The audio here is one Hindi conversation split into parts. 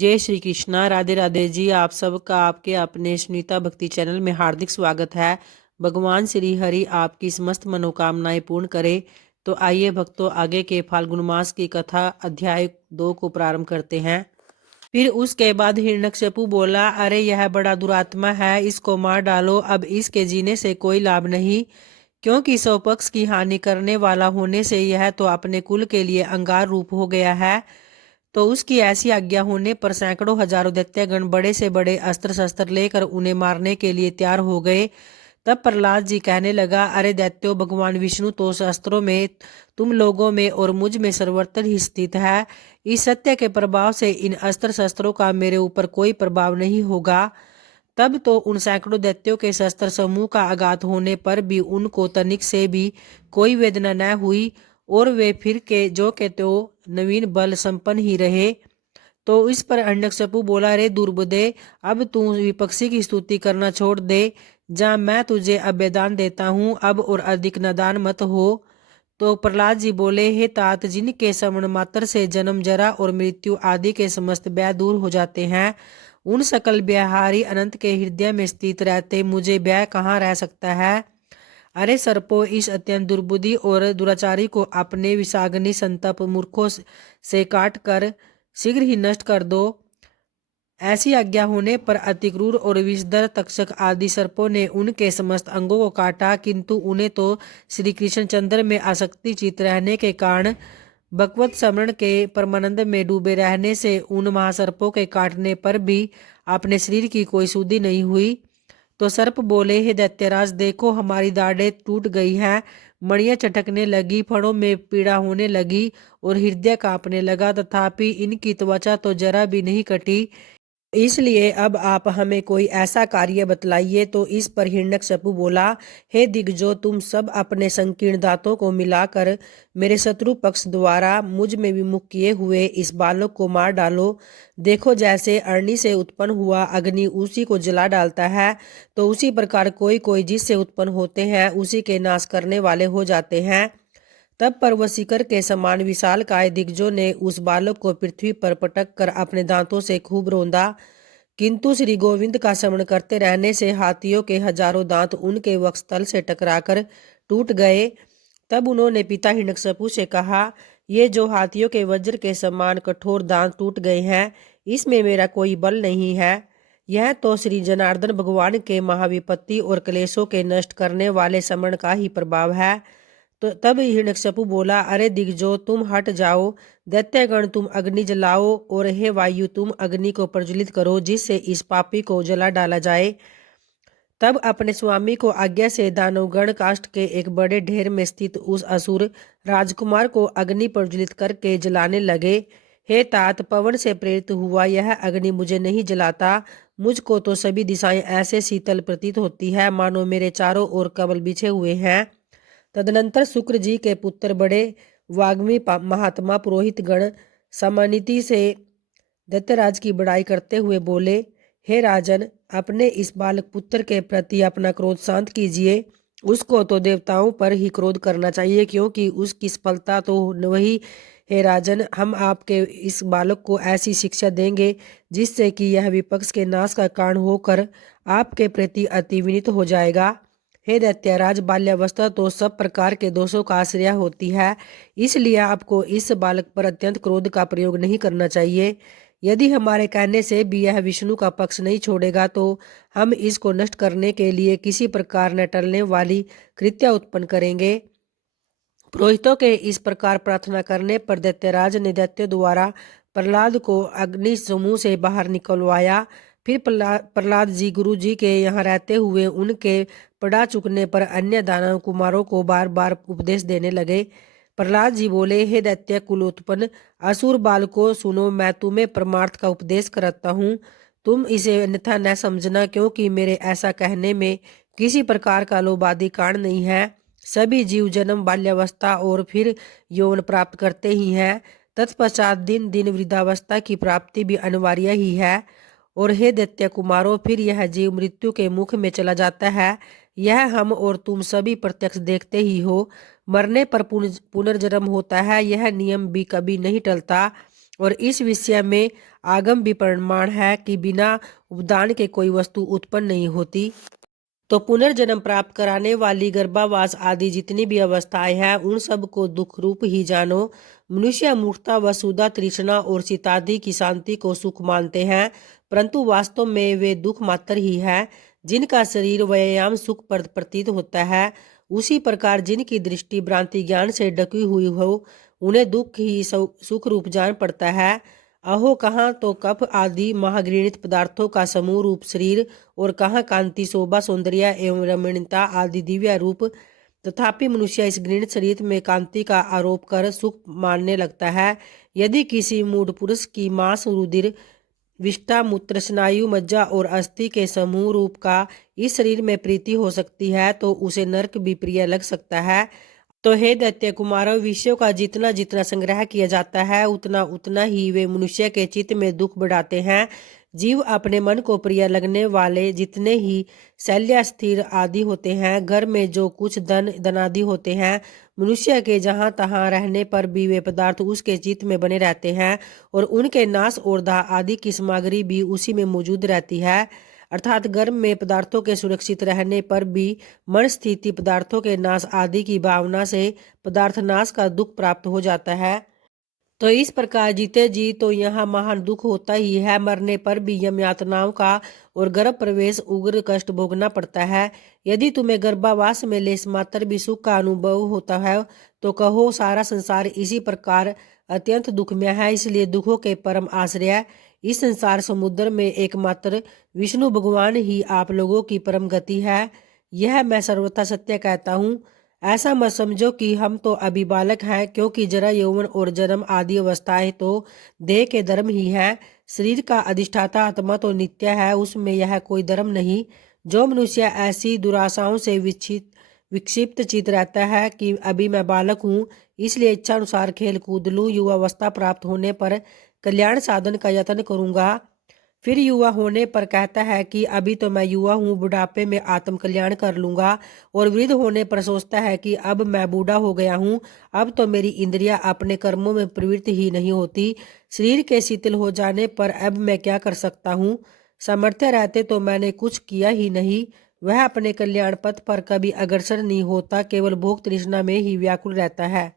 जय श्री कृष्णा। राधे राधे जी। आप सबका आपके अपने सुनीता भक्ति चैनल में हार्दिक स्वागत है। भगवान श्री हरि आपकी समस्त मनोकामनाएं पूर्ण करे। तो आइए भक्तों, आगे के फाल्गुन मास की कथा अध्याय 2 को प्रारंभ करते हैं। फिर उसके बाद हिरण्यकशिपु बोला, अरे यह बड़ा दुरात्मा है, इसको मार डालो। अब इसके जीने से कोई लाभ नहीं, क्योंकि स्वपक्ष की हानि करने वाला होने से यह तो अपने कुल के लिए अंगार रूप हो गया है। तो उसकी ऐसी आज्ञा होने पर सैकड़ों हजारों दैत्यगण बड़े से बड़े अस्त्र शस्त्र लेकर उन्हें मारने के लिए तैयार हो गए। तब प्रहलाद जी कहने लगा, अरे दैत्यों, भगवान विष्णु तो शस्त्रों में, तुम लोगों में और मुझ में सर्वत्र ही स्थित है। इस सत्य के प्रभाव से इन अस्त्र शस्त्रों का मेरे ऊपर कोई प्रभाव नहीं होगा। तब तो उन सैकड़ों दैत्यों के शस्त्र समूह का आघात होने पर भी उनको तनिक से भी कोई वेदना न हुई, और वे फिर के जो के तो नवीन बल संपन्न ही रहे। तो इस पर हिरण्यकशिपु बोला, रे दुर्बुदे, अब तू विपक्षी की स्तुति करना छोड़ दे। जा, मैं तुझे अब वरदान देता हूँ, अब और अधिक नादान मत हो। तो प्रहलाद जी बोले, हे तात, जिनके श्रवण मात्र से जन्म, जरा और मृत्यु आदि के समस्त भय दूर हो जाते हैं, उन सकल व्यवहारी अनंत के हृदय में स्थित रहते मुझे भय कहाँ रह सकता है। अरे सर्पो, इस अत्यंत दुर्बुद्धि और दुराचारी को अपने विषाग्नि संतप मूर्खों से काट कर शीघ्र ही नष्ट कर दो। ऐसी आज्ञा होने पर अति क्रूर और विषधर तक्षक आदि सर्पों ने उनके समस्त अंगों को काटा, किंतु उन्हें तो श्री कृष्णचंद्र में आसक्ति चित रहने के कारण भगवत स्मरण के परमानंद में डूबे रहने से उन महासर्पों के काटने पर भी अपने शरीर की कोई सुधि नहीं हुई। तो सर्प बोले, हे दैत्यराज, देखो हमारी दाढ़ें टूट गई हैं, मणियां चटकने लगी, फणों में पीड़ा होने लगी और हृदय कांपने लगा, तथापि इनकी त्वचा तो जरा भी नहीं कटी। इसलिए अब आप हमें कोई ऐसा कार्य बतलाइए। तो इस पर हिरण्यकशिपु बोला, हे दिग्गजों, तुम सब अपने संकीर्ण दांतों को मिलाकर मेरे शत्रु पक्ष द्वारा मुझ में विमुख किए हुए इस बालक को मार डालो। देखो, जैसे अग्नि से उत्पन्न हुआ अग्नि उसी को जला डालता है, तो उसी प्रकार कोई कोई जिससे उत्पन्न होते हैं उसी के नाश करने वाले हो जाते हैं। तब पर वह शिखर के समान विशाल काय दिग्गजों ने उस बालक को पृथ्वी पर पटक कर अपने दांतों से खूब रौंदा, किंतु श्री गोविंद का स्मरण करते रहने से हाथियों के हजारों दांत उनके वक्षस्थल से टकराकर टूट गए। तब उन्होंने पिता हिरण्यकशिपु से कहा, ये जो हाथियों के वज्र के समान कठोर दांत टूट गए हैं, इसमें मेरा कोई बल नहीं है। यह तो श्री जनार्दन भगवान के महाविपत्ति और क्लेशों के नष्ट करने वाले स्मरण का ही प्रभाव है। तो तब हिरण्यकशिपु बोला, अरे दिग्गजों, तुम हट जाओ। दैत्यगण, तुम अग्नि जलाओ, और हे वायु, तुम अग्नि को प्रज्वलित करो, जिससे इस पापी को जला डाला जाए। तब अपने स्वामी को आज्ञा से दानवगण काष्ठ के एक बड़े ढेर में स्थित उस असुर राजकुमार को अग्नि प्रज्वलित करके जलाने लगे। हे तात, पवन से प्रेरित हुआ यह अग्नि मुझे नहीं जलाता। मुझको तो सभी दिशाएं ऐसे शीतल प्रतीत होती है, मानो मेरे चारों ओर कमल बिछे हुए हैं। तदनंतर शुक्र जी के पुत्र बड़े वाग्मी महात्मा पुरोहित गण सम्मानिति से दैत्यराज की बड़ाई करते हुए बोले, हे राजन, अपने इस बालक पुत्र के प्रति अपना क्रोध शांत कीजिए। उसको तो देवताओं पर ही क्रोध करना चाहिए, क्योंकि उसकी सफलता तो वही। हे राजन, हम आपके इस बालक को ऐसी शिक्षा देंगे जिससे कि यह विपक्ष के नाश का कारण होकर आपके प्रति अति विनीत हो जाएगा। हे दैत्यराज, बाल्यावस्था तो सब प्रकार के दोषों का आश्रय होती है, इसलिए आपको इस बालक पर अत्यंत क्रोध का प्रयोग नहीं करना चाहिए। यदि हमारे कहने से भी यह विष्णु का पक्ष नहीं छोड़ेगा, तो हम इसको नष्ट करने के लिए किसी प्रकार न टलने वाली कृत्या उत्पन्न करेंगे। पुरोहितों के इस प्रकार प्रार्थना करने पर दैत्यराज ने दैत्य द्वारा प्रहलाद को अग्नि समूह से बाहर निकलवाया। फिर प्रहलाद जी गुरु जी के यहाँ रहते हुए उनके पड़ा चुकने पर अन्य दानव कुमारों को बार बार उपदेश देने लगे। प्रहलाद जी बोले, हे दैत्य कुलोत्पन्न असुर बालको, सुनो, मैं तुम्हें परमार्थ का उपदेश कराता हूँ। तुम इसे अन्यथा न समझना, क्योंकि मेरे ऐसा कहने में किसी प्रकार का लोभादि कारण नहीं है। सभी जीव जन्म, बाल्यावस्था और फिर यौवन प्राप्त करते ही हैं। तत्पश्चात दिन दिन वृद्धावस्था की प्राप्ति भी अनिवार्य ही है। और हे दैत्य कुमारों, फिर यह जीव मृत्यु के मुख में चला जाता है। यह हम और तुम सभी प्रत्यक्ष देखते ही हो। मरने पर पुनर्जन्म होता है, यह नियम भी कभी नहीं टलता। और इस विषय में आगम भी प्रमाण है कि बिना उपदान के कोई वस्तु उत्पन्न नहीं होती। तो पुनर्जन्म प्राप्त कराने वाली गर्भावास आदि जितनी भी अवस्थाएं हैं उन सब को दुख रूप ही जानो। मनुष्य मूर्खता वसुधा तृष्णा और चितादि की शांति को सुख मानते हैं, परंतु वास्तव में वे दुख मात्र ही है। जिनका शरीर व्यायाम सुख प्रतीत होता है, उसी प्रकार जिनकी दृष्टि भ्रांति ज्ञान से ढकी हुई हो उन्हें दुख ही सुख रूप जान पड़ता है। अहो कहाँ तो कफ आदि महागृणित पदार्थों का समूह रूप शरीर और कहाँ कांति शोभा सौंदर्य एवं रमणीयता आदि दिव्य रूप। तथापि मनुष्य इस घृणित शरीर में कांति का आरोप कर सुख मानने लगता है। यदि किसी मूढ़ पुरुष की मांस रुधिर विष्ठा मूत्र स्नायु मज्जा और अस्थि के समूह रूप का इस शरीर में प्रीति हो सकती है तो उसे नरक भी प्रिय लग सकता है। तो हे दैत्य कुमारों, विषयों का जितना जितना संग्रह किया जाता है उतना उतना ही वे मनुष्य के चित्त में दुख बढ़ाते हैं। जीव अपने मन को प्रिय लगने वाले जितने ही शल्य स्थिर आदि होते हैं, घर में जो कुछ धन धनादि होते हैं, मनुष्य के जहाँ तहाँ रहने पर भी वे पदार्थ उसके चित्त में बने रहते हैं और उनके नाश और दाह आदि की सामग्री भी उसी में मौजूद रहती है। अर्थात गर्भ में पदार्थों के सुरक्षित रहने पर भी मन स्थिति पदार्थों के नाश आदि की भावना से पदार्थ नाश का दुख प्राप्त हो जाता है। तो इस प्रकार जीते जी तो यहाँ महान दुख होता ही है, मरने पर भी यम यातनाओं का और गर्भ प्रवेश उग्र कष्ट भोगना पड़ता है। यदि तुम्हें गर्भावास में लेस मात्र भी सुख का अनुभव होता है तो कहो सारा संसार इसी प्रकार अत्यंत दुखमय है। इसलिए दुखों के परम आश्रय इस संसार समुद्र में एकमात्र विष्णु भगवान ही आप लोगों की परम गति है। यह मैं सर्वथा सत्य कहता हूँ। ऐसा मत समझो कि हम तो अभी बालक हैं, क्योंकि जरा यौवन और जन्म आदि अवस्थाएं तो देह के धर्म ही है। शरीर का अधिष्ठाता आत्मा तो नित्य है, उसमें यह कोई धर्म नहीं। जो मनुष्य ऐसी दुराशाओं से विक्षिप्त चित रहता है कि अभी मैं बालक हूँ, इसलिए इच्छा अनुसार खेल कूद लूँ, युवावस्था प्राप्त होने पर कल्याण साधन का यत्न करूंगा, फिर युवा होने पर कहता है कि अभी तो मैं युवा हूँ, बुढ़ापे में आत्म कल्याण कर लूंगा, और वृद्ध होने पर सोचता है कि अब मैं बूढ़ा हो गया हूँ, अब तो मेरी इंद्रियां अपने कर्मों में प्रवृत्त ही नहीं होती। शरीर के शिथिल हो जाने पर अब मैं क्या कर सकता हूँ? सामर्थ्य रहते तो मैंने कुछ किया ही नहीं। वह अपने कल्याण पथ पर कभी अग्रसर नहीं होता, केवल भोग तृष्णा में ही व्याकुल रहता है।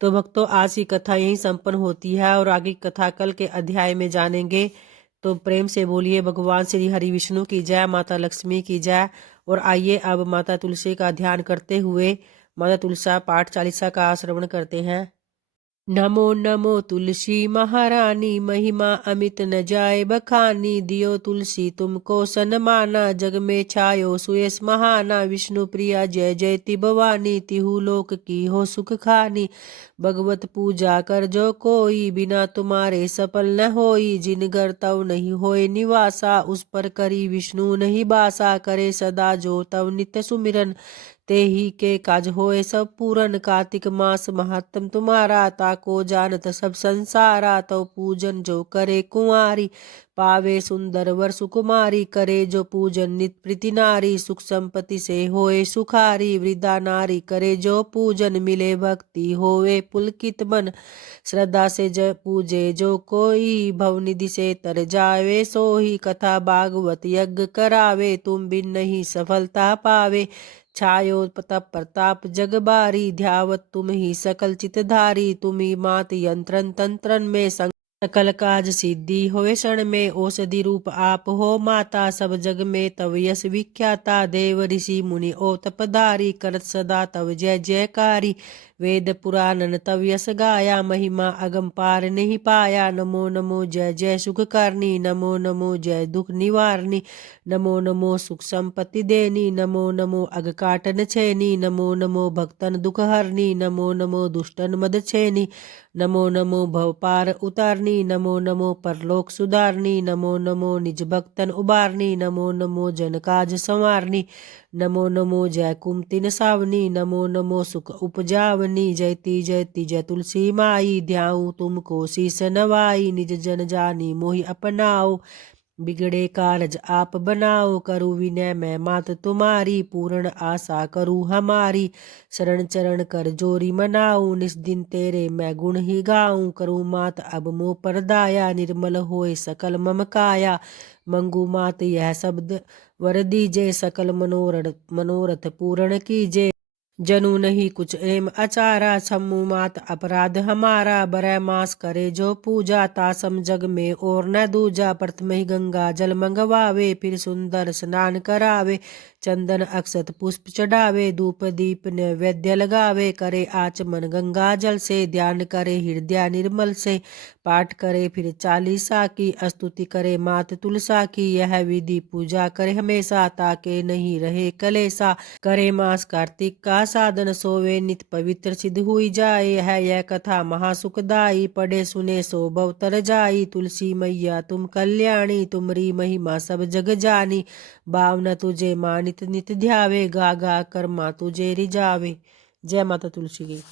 तो भक्तों, आज की कथा यहीं संपन्न होती है और आगे की कथा कल के अध्याय में जानेंगे। तो प्रेम से बोलिए भगवान श्री हरि विष्णु की जय, माता लक्ष्मी की जय। और आइए अब माता तुलसी का ध्यान करते हुए माता तुलसा पाठ चालीसा का श्रवण करते हैं। नमो नमो तुलसी महारानी, महिमा अमित न जाए बखानी, दियो तुलसी तुमको सनमाना, जग में छायो सुयस महाना, विष्णु प्रिया जय जयति भवानी, तिहु लोक की हो सुख खानी, भगवत पूजा कर जो कोई, बिना तुम्हारे सफल न होई, जिन घर तव नहीं होए निवासा, उस पर करी विष्णु नहीं बासा, करे सदा जो तव नित्य सुमिरन, ते ही के काज होए सब पूरन, कार्तिक मास महात्म तुम्हारा, ताको जानत सब संसारा, तो पूजन जो करे कुंवारी, पावे सुंदर वर सुकुमारी, करे जो पूजन नित प्रीति नारी, सुख संपत्ति से होए सुखारी, वृद्धा नारी करे जो पूजन, मिले भक्ति होए पुलकित मन, श्रद्धा से पूजे जो कोई, भवनिधि से तर जावे सोही, कथा भागवत यज्ञ करावे, तुम बिन नहीं सफलता पावे, छायो तप प्रताप जग बारी, ध्यावत तुम ही सकल चितधारी, तुम्ही मात यंत्रन तंत्रन में, सकल काज सिद्धि होए क्षण में, औषधि रूप आप हो माता, सब जग में तव यश विख्याता, देव ऋषि मुनि ओ तपधारी, करत सदा तव जय जयकारी, वेद पुराणन तव यश गाया, महिमा अगम पार नहीं पाया, नमो नमो जय जय सुख करनी, नमो नमो जय दुख निवारणी, नमो नमो सुख संपत्ति देनी, नमो नमो अग काटन छेनी, नमो नमो भक्तन दुख हरनी, नमो नमो दुष्टन मद छेनी, नमो नमो भव पार उतारनी, नमो नमो परलोक सुधारनी, नमो नमो निज भक्तन उबारनी, नमो नमो जन काज संवारनी, नमो नमो जय कुमतिन सावनी, नमो नमो सुख उपजावनी, जयति जयति जय तुलसी माई, ध्याऊ तुमको शीस नवाई, निज जन जानी मोहि अपनाओ, बिगड़े कारज आप बनाओ, करूँ विनय मैं मात तुम्हारी, पूर्ण आशा करूँ हमारी। शरण चरण कर जोरी मनाऊँ, निस दिन तेरे मैं गुण ही गाऊँ। करूँ मात अब मोह पर दाया, निर्मल होए सकल मम काया। मंगू मात यह शब्द वर दीजे, सकल मनोरथ पूर्ण कीजे। जनु नहीं कुछ एम अचारा, छम्मु मात अपराध हमारा। बरह मास करे जो पूजा, तासम जग में और न दूजा। प्रथम ही गंगा जल मंगवावे, फिर सुंदर स्नान करावे। चंदन अक्षत पुष्प चढ़ावे, धूप दीप नैवेद्य लगावे। करे आचमन गंगा जल से, ध्यान करे हृदय निर्मल से। पाठ करे फिर चालीसा की, स्तुति करे मात तुलसा की। यह विधि पूजा करे हमेशा, ताके नहीं रहे कलेसा। करे मास कार्तिक का साधन, सोवे नित पवित्र सिद्ध हुई जाए। है यह कथा महासुखदाई, पढ़े सुने सो भव तर जाई। तुलसी मैया तुम कल्याणी, तुमरी महिमा सब जग जानी। भावना तुझे मानित नित ध्यावे, गा गा कर माँ तुझे रिझावे। जय माता तुलसी की।